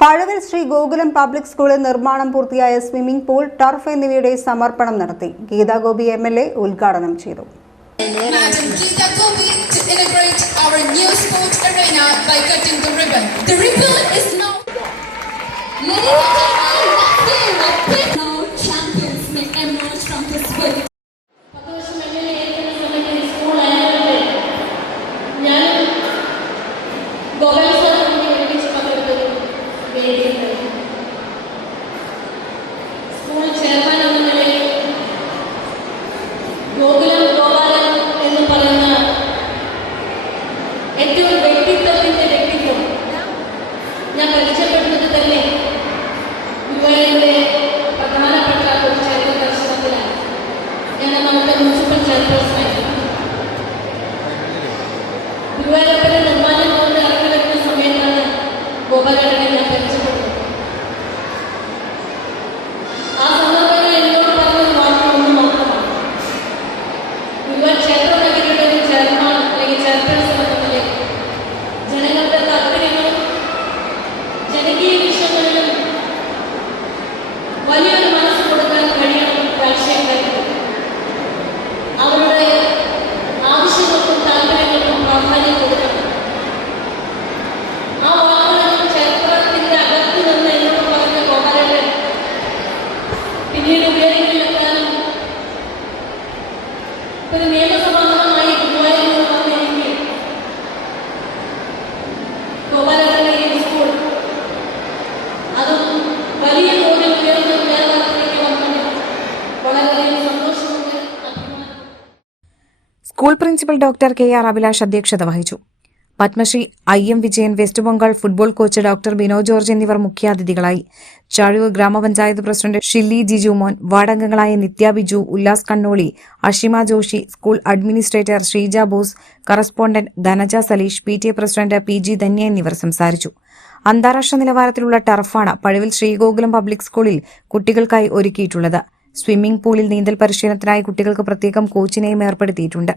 Pazhavil Shri Gokulam public സ്കൂളിൽ നിർമ്മാണം പൂർത്തിയായ സ്വിമ്മിംഗ് പൂൾ, ടർഫ് എന്നിവയുടെ സമർപ്പണം നടത്തി. ഗീതാ ഗോപി MLA ഉദ്ഘാടനം ചെയ്തു. Madam Geeta Gopi to inaugurate our new sports arena by cutting the ribbon. The ribbon is now. Ladies and gentlemen, now champions may emerge from this world. School chairman എന്ന നിലയിൽ ഗോകുലം ഗോപാലൻ എന്ന് പറയുന്ന ഏറ്റവും വ്യക്തിത്വം ഞാൻ പരിചയപ്പെടുന്നത് തന്നെ ഗുരുവായൂരിലെ പ്രധാനപ്പെട്ട ഒരു ചരിത്ര ദർശനത്തിലാണ്. ഞാൻ നമ്മുടെ മുനിസിപ്പൽ ചെയർപേഴ്സണായിരുന്നു. ഗുരുവായൂരപ്പന്റെ നിർമ്മാണം കൊണ്ട് ഇറങ്ങി വരുന്ന സമയത്താണ് ഗോപാലനെ ഞാൻ പരിചയപ്പെടുന്നത്. ആ സന്ദർഭത്തിൽ എന്നോട് പറഞ്ഞത് മാത്രം ഒന്ന് മാത്രമാണ്. ഗുരുവായൂർ ക്ഷേത്ര നഗരിയുടെ ഒരു ചെയർമാൻ അല്ലെങ്കിൽ ചെയർപേഴ്സൺ എന്ന നിലയിൽ ജനങ്ങളുടെ താല്പര്യങ്ങളും ജനകീയ വിഷയങ്ങളിലും വലിയൊരു മനസ്സ് കൊടുക്കാൻ കഴിയണം രാഷ്ട്രീയക്കാർക്ക്. അവരുടെ ആവശ്യങ്ങൾക്കും താല്പര്യങ്ങൾക്കും പ്രാധാന്യം കൊടുക്കണം. ആ വാഹനം ക്ഷേത്രത്തിന്റെ അകത്ത് നിന്ന് എന്നോട് പറഞ്ഞ ഗോപാലൻ പിന്നീട് ഉയരങ്ങളിലെത്താനും ഒരു നിയമസഭാംഗമായി ഗുരുവായൂരിൽ വന്ന എനിക്ക് ഗോപാലന്റെ ഈ സ്കൂൾ അതും വലിയ തോതിൽ ഉയർന്ന നിലവാരത്തിലേക്ക് വന്നതിൽ വളരെയധികം സന്തോഷമുണ്ട്, അഭിമാനം. School principal doctor KR Abhilash അധ്യക്ഷത വഹിച്ചു. Padmashri IM Vijayan, west Bengal football coach doctor Bino George എന്നിവർ മുഖ്യാതിഥികളായി. ചാഴൂർ ഗ്രാമപഞ്ചായത്ത് പ്രസിഡന്റ് ഷില്ലി ജിജുമോൻ, വാർഡംഗങ്ങളായ Nithya Biju, Ullas Kannoli, Ashima Joshi, school administrator Sreeja Bose, correspondent Dhanaja Saleesh, PTA president PG Dhanya എന്നിവർ സംസാരിച്ചു. അന്താരാഷ്ട്ര നിലവാരത്തിലുള്ള ടർഫാണ് പഴവിൽ ശ്രീഗോകുലം പബ്ലിക് സ്കൂളിൽ കുട്ടികൾക്കായി ഒരുക്കിയിട്ടുള്ളത്. സ്വിമ്മിംഗ് പൂളിൽ നീന്തൽ പരിശീലനത്തിനായി കുട്ടികൾക്ക് പ്രത്യേകം കോച്ചിനെയും ഏർപ്പെടുത്തിയിട്ടുണ്ട്.